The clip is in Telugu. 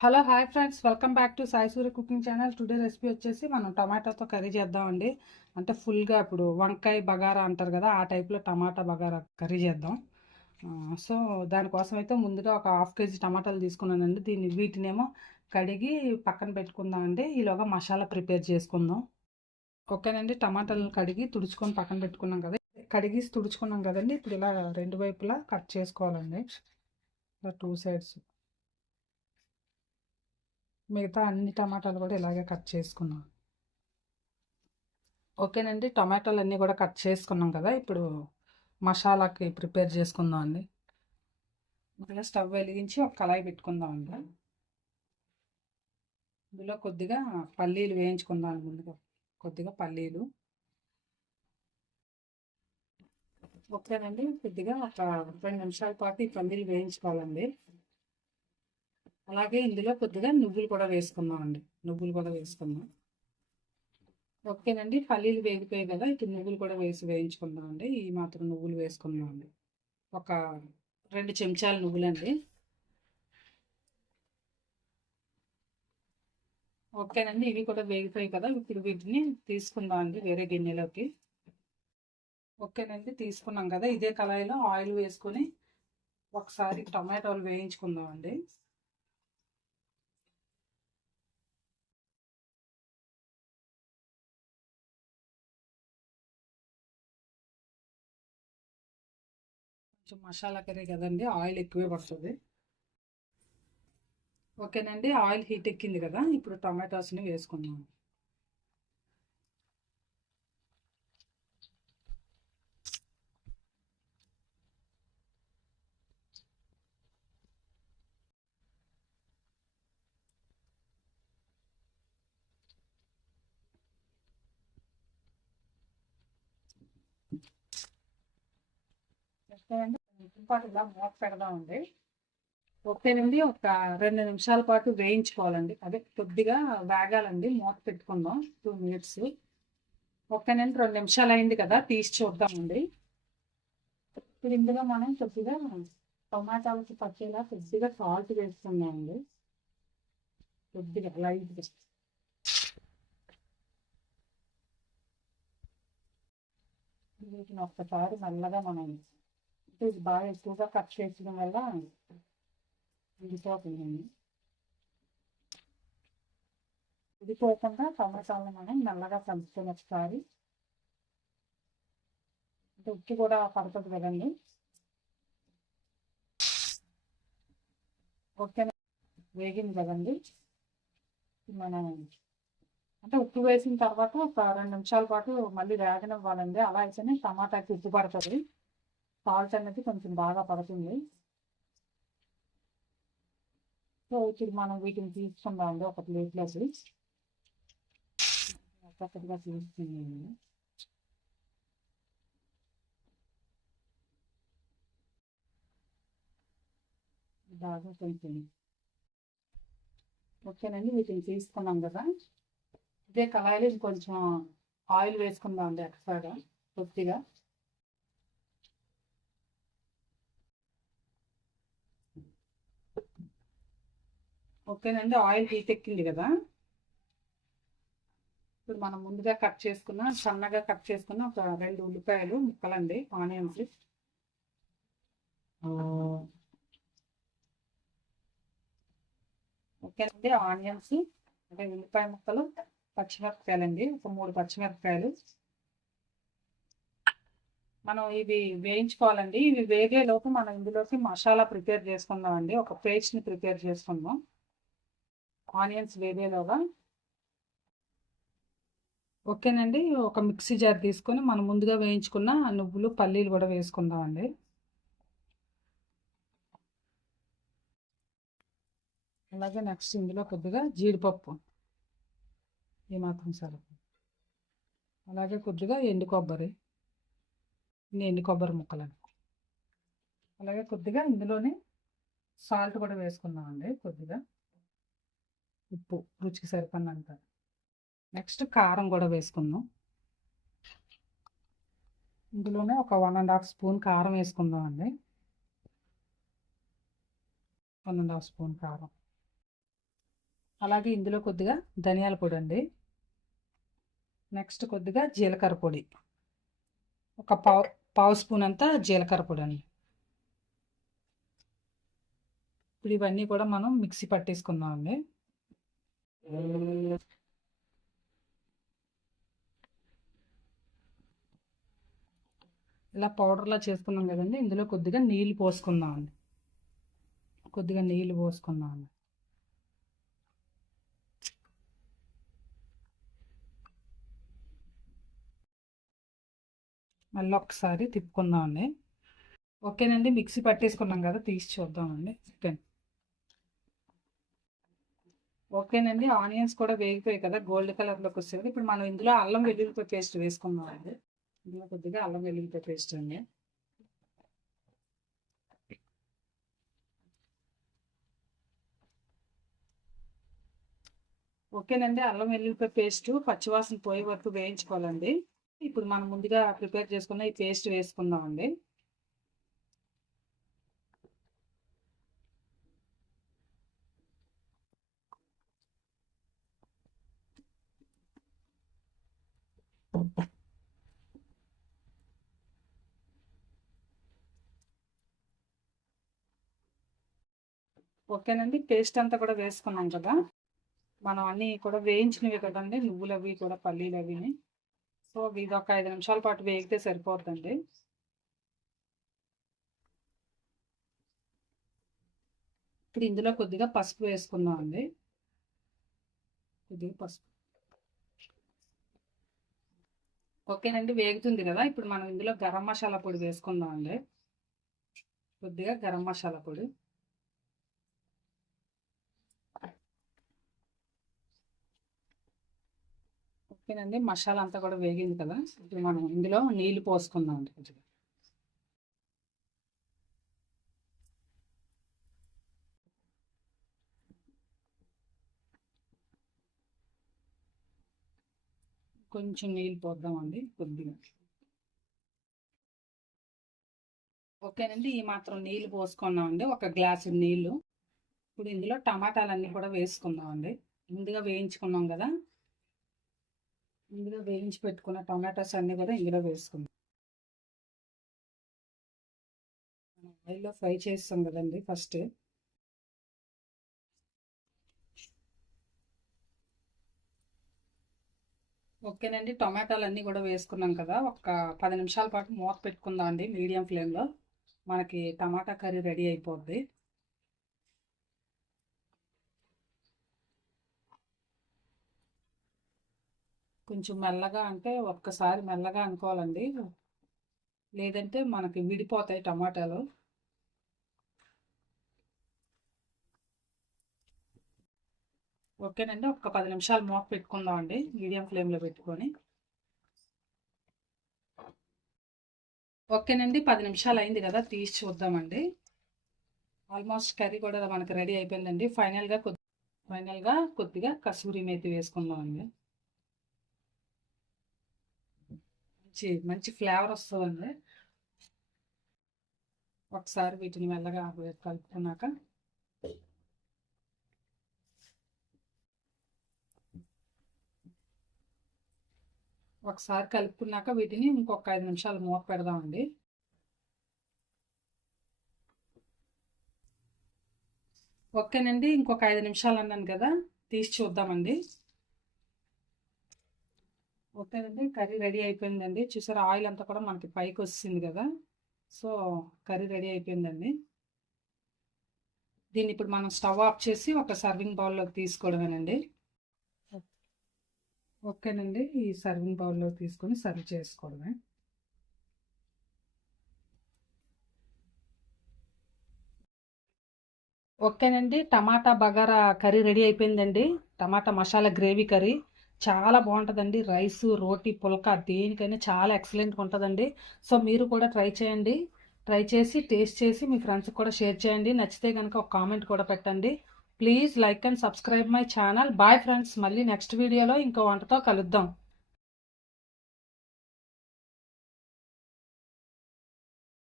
Hello hi friends. Welcome back to Sai Surya cooking channel. Today recipe వచ్చేసి మనం టమాటాతో కర్రీ చేద్దామండి. అంటే ఫుల్గా ఇప్పుడు వంకాయ బగారా అంటారు కదా ఆ టైప్లో టమాటా బగారా కర్రీ చేద్దాం. సో దానికోసం అయితే ముందుగా ఒక హాఫ్ కేజీ టమాటాలు తీసుకున్నానండి. దీన్ని వీటినేమో కడిగి పక్కన పెట్టుకుందామండి. ఈలోగా మసాలా ప్రిపేర్ చేసుకుందాం. ఓకేనండి. టమాటాలను కడిగి తుడుచుకొని పక్కన పెట్టుకున్నాం కదా. కడిగి తుడుచుకున్నాం కదండి. ఇప్పుడు ఇలా రెండు వైపులా కట్ చేసుకోవాలండి. ఇలా టూ సైడ్స్. మిగతా అన్ని టమాటాలు కూడా ఇలాగే కట్ చేసుకున్నాం. ఓకేనండి టమాటాలు అన్నీ కూడా కట్ చేసుకున్నాం కదా ఇప్పుడు మసాలాకి ప్రిపేర్ చేసుకుందాం అండి. ముందుగా స్టవ్ వెలిగించి ఒక కళాయి పెట్టుకుందాం అండి. ఇందులో కొద్దిగా పల్లీలు వేయించుకుందాం ముందుగా కొద్దిగా పల్లీలు. ఓకేనండి కొద్దిగా ఒక రెండు నిమిషాల పాటు ఈ పల్లీలు వేయించుకోవాలండి. అలాగే ఇందులో కొద్దిగా నువ్వులు కూడా వేసుకుందామండి. నువ్వులు కూడా వేసుకుందాం. ఓకేనండి. పల్లీలు వేగిపోయాయి కదా ఇప్పుడు నువ్వులు కూడా వేసి వేయించుకుందామండి. ఈ మాత్రం నువ్వులు వేసుకుందామండి. ఒక రెండు చెంచాలు నువ్వులండి. ఓకేనండి. ఇవి కూడా వేగిపోయాయి కదా ఇప్పుడు వీటిని తీసుకుందాం అండి వేరే గిన్నెలోకి. ఓకేనండి. తీసుకున్నాం కదా ఇదే కళాయిలో ఆయిల్ వేసుకొని ఒకసారి టమాటోలు వేయించుకుందాం అండి కొంచెం మసాలా కర్రీ కదండి ఆయిల్ ఎక్కువే పడుతుంది. ఓకేనండి ఆయిల్ హీట్ ఎక్కింది కదా ఇప్పుడు టమాటాస్ని వేసుకుందాం. ఓకేనండి పాటు ఇలా మూత పెడదామండి ఒకటేనండి ఒక రెండు నిమిషాల పాటు వేయించుకోవాలండి. అదే కొద్దిగా వేగాలండి మూత పెట్టుకుందాం. టూ మినిట్స్ ఓకేనండి రెండు నిమిషాలు అయింది కదా తీసి చూద్దామండి ఇప్పుడు ఇందులో మనం కొద్దిగా టమాటాలకి పచ్చేలా కొద్దిగా సాల్ట్ వేస్తున్నామండి. కొద్దిగా లైట్గా. వీటిని ఒక్కసారి మెల్లగా మనం ఇది బాగా ఎక్కువగా కట్ చేయడం వల్ల విడిపోతుందండి విడిపోకుండా టమాటాలను మనం నల్లగా కలుపుకొని ఒకసారి అంటే ఉప్పు కూడా పడుతుంది కదండి ఓకే వేగింది కదండి మనం అంటే ఉప్పు వేసిన తర్వాత ఒక రెండు నిమిషాల పాటు మళ్ళీ వేగనివ్వాలండి అలా అయితేనే టమాటాకి ఉప్పు పడుతుంది సాల్ట్ అనేది కొంచెం బాగా పడుతుంది. సో ఇప్పుడు మనం వీటిని తీసుకుందాం. ఒక ప్లేట్లోకి ఒక్కొక్కటిగా తీసుకుందాం బాగా కొంచెం. ఓకేనండి వీటిని తీసుకున్నాం కదా. ఇదే కళాయిలో ఇంకొంచెం ఆయిల్ వేసుకుందాం అండి ఎక్స్ట్రాగా కొద్దిగా. ఓకేనండి ఆయిల్ హీట్ ఎక్కింది కదా? ఇప్పుడు మనం ముందుగా కట్ చేసుకున్న సన్నగా కట్ చేసుకున్న ఒక రెండు ఉల్లిపాయలు ముక్కలండి ఆనియన్స్ ఓకేనండి ఆనియన్స్ అంటే ఉల్లిపాయ ముక్కలు పచ్చిమిరపకాయలండి ఒక మూడు పచ్చిమిరపకాయలు. మనం ఇవి వేయించుకోవాలండి ఇవి వేగే లోపు మనం ఇందులోకి మసాలా ప్రిపేర్ చేసుకుందాం అండి ఒక పేస్ట్ని ప్రిపేర్ చేసుకుందాం. ఆనియన్స్ వేగేలోగా ఓకేనండి ఒక మిక్సీ జార్ తీసుకొని మనం ముందుగా వేయించుకున్న నువ్వులు పల్లీలు కూడా వేసుకుందామండి. అలాగే నెక్స్ట్ ఇందులో కొద్దిగా జీడిపప్పు. ఈ మాత్రం సరుకు అలాగే కొద్దిగా ఎండు కొబ్బరి. ఎండు కొబ్బరి ముక్కలని అలాగే కొద్దిగా ఇందులోనే సాల్ట్ కూడా వేసుకుందామండి కొద్దిగా. ఉప్పు రుచికి సరిపడినంత. నెక్స్ట్ కారం కూడా వేసుకుందాం. ఇందులోనే ఒక వన్ అండ్ హాఫ్ స్పూన్ కారం వేసుకుందాం అండి వన్ అండ్ హాఫ్ స్పూన్ కారం. అలాగే ఇందులో కొద్దిగా ధనియాల పొడి అండి. నెక్స్ట్ కొద్దిగా జీలకర్ర పొడి. ఒక పావు పావు స్పూన్ అంతా జీలకర్ర పొడి అండి. ఇప్పుడు ఇవన్నీ కూడా మనం మిక్సీ పట్టేసుకుందాం అండి ఇలా పౌడర్లా చేసుకున్నాం కదండి. ఇందులో కొద్దిగా నీళ్ళు పోసుకుందాం. అండి కొద్దిగా నీళ్ళు పోసుకుందాం. అండి మళ్ళీ ఒకసారి తిప్పుకుందాం అండి. ఓకేనండి మిక్సీ పట్టేసుకున్నాం కదా తీసి చూద్దామండి. చికెన్ ఓకేనండి. ఆనియన్స్ కూడా వేగిపోయాయి కదా గోల్డ్ కలర్లోకి వస్తుంది ఇప్పుడు మనం ఇందులో అల్లం వెల్లుల్లిపాయ పేస్ట్ వేసుకుందాం అండి. ఇందులో కొద్దిగా అల్లం వెల్లుల్లిపాయ పేస్ట్ అండి. ఓకేనండి. అల్లం వెల్లుల్లిపాయ పేస్ట్ పచ్చివాసన పోయే వరకు వేయించుకోవాలండి. ఇప్పుడు మనం ముందుగా ప్రిపేర్ చేసుకున్న ఈ పేస్ట్ వేసుకుందామండి ఓకేనండి. పేస్ట్ అంతా కూడా వేసుకున్నాం కదా. మనం అన్నీ కూడా వేయించినవి కదండి. నువ్వులు అవి కూడా పల్లీలు అవిని సో ఇది ఒక ఐదు నిమిషాల పాటు వేగితే సరిపోతుందండి ఇప్పుడు ఇందులో కొద్దిగా పసుపు వేసుకుందాం అండి. కొద్దిగా పసుపు. ఓకేనండి. వేగుతుంది కదా. ఇప్పుడు మనం ఇందులో గరం మసాలా పొడి వేసుకుందాం అండి. కొద్దిగా గరం మసాలా పొడి. ఓకేనండి మసాలా అంతా కూడా వేగింది కదా. ఇప్పుడు మనం ఇందులో నీళ్ళు పోసుకుందాం అండి కొద్దిగా. కొంచెం నీళ్ళు పోద్దామండి కొద్దిగా. ఓకేనండి ఈ మాత్రం నీళ్ళు పోసుకున్నామండి. ఒక గ్లాసు నీళ్ళు. ఇప్పుడు ఇందులో టమాటాలన్నీ కూడా వేసుకుందామండి. ముందుగా వేయించుకున్నాం కదా. ఇందులో వేయించి పెట్టుకున్న టమాటాస్ అన్నీ కూడా ఇందులో వేసుకుందాం. ఆయిల్లో ఫ్రై చేస్తాం కదండి ఫస్ట్. ఓకేనండి టమాటాలు అన్నీ కూడా వేసుకున్నాం కదా ఒక పది నిమిషాల పాటు మూత పెట్టుకుందాం అండి మీడియం ఫ్లేమ్లో. మనకి టమాటా కర్రీ రెడీ అయిపోద్ది. కొంచెం మెల్లగా అంటే ఒక్కసారి మెల్లగా అనుకోవాలండి. లేదంటే మనకి విడిపోతాయి టమాటాలు. ఓకేనండి ఒక పది నిమిషాలు మూత పెట్టుకుందాం అండి. మీడియం ఫ్లేమ్లో పెట్టుకొని. ఓకేనండి పది నిమిషాలు అయింది కదా తీసి చూద్దామండి. ఆల్మోస్ట్ కర్రీ కూడా మనకి రెడీ అయిపోయిందండి. ఫైనల్గా కొద్ది ఫైనల్గా కొద్దిగా కసూరి మేతి వేసుకుందామండి. మంచి మంచి ఫ్లేవర్ వస్తుందండి. ఒకసారి వీటిని మెల్లగా కలుపుకున్నాక ఒకసారి కలుపుకున్నాక వీటిని ఇంకొక ఐదు నిమిషాలు మూత పెడదామండి. ఓకేనండి ఇంకొక ఐదు నిమిషాలు అన్నాను కదా తీసి చూద్దామండి. ఓకేనండి. కర్రీ రెడీ అయిపోయిందండి. చూసారు ఆయిల్ అంతా కూడా మనకి పైకి వస్తుంది కదా. సో కర్రీ రెడీ అయిపోయిందండి. దీన్ని ఇప్పుడు మనం స్టవ్ ఆఫ్ చేసి ఒక సర్వింగ్ బౌల్లోకి తీసుకోవడమేనండి. ఓకేనండి. ఈ సర్వింగ్ బౌల్లో తీసుకొని సర్వ్ చేసుకోవడమే. ఓకేనండి. టమాటా బగారా కర్రీ రెడీ అయిపోయిందండి. Tomato masala gravy curry. చాలా బాగుంటుందండి. రైస్ రోటీ పుల్కా దేనికైనా చాలా ఎక్సలెంట్గా ఉంటుందండి. సో మీరు కూడా ట్రై చేయండి. ట్రై చేసి టేస్ట్ చేసి మీ ఫ్రెండ్స్కి కూడా షేర్ చేయండి. నచ్చితే కనుక ఒక కామెంట్ కూడా పెట్టండి. Please like and subscribe my channel. Bye friends. మళ్ళీ నెక్స్ట్ వీడియోలో ఇంకో వంటతో కలుద్దాం.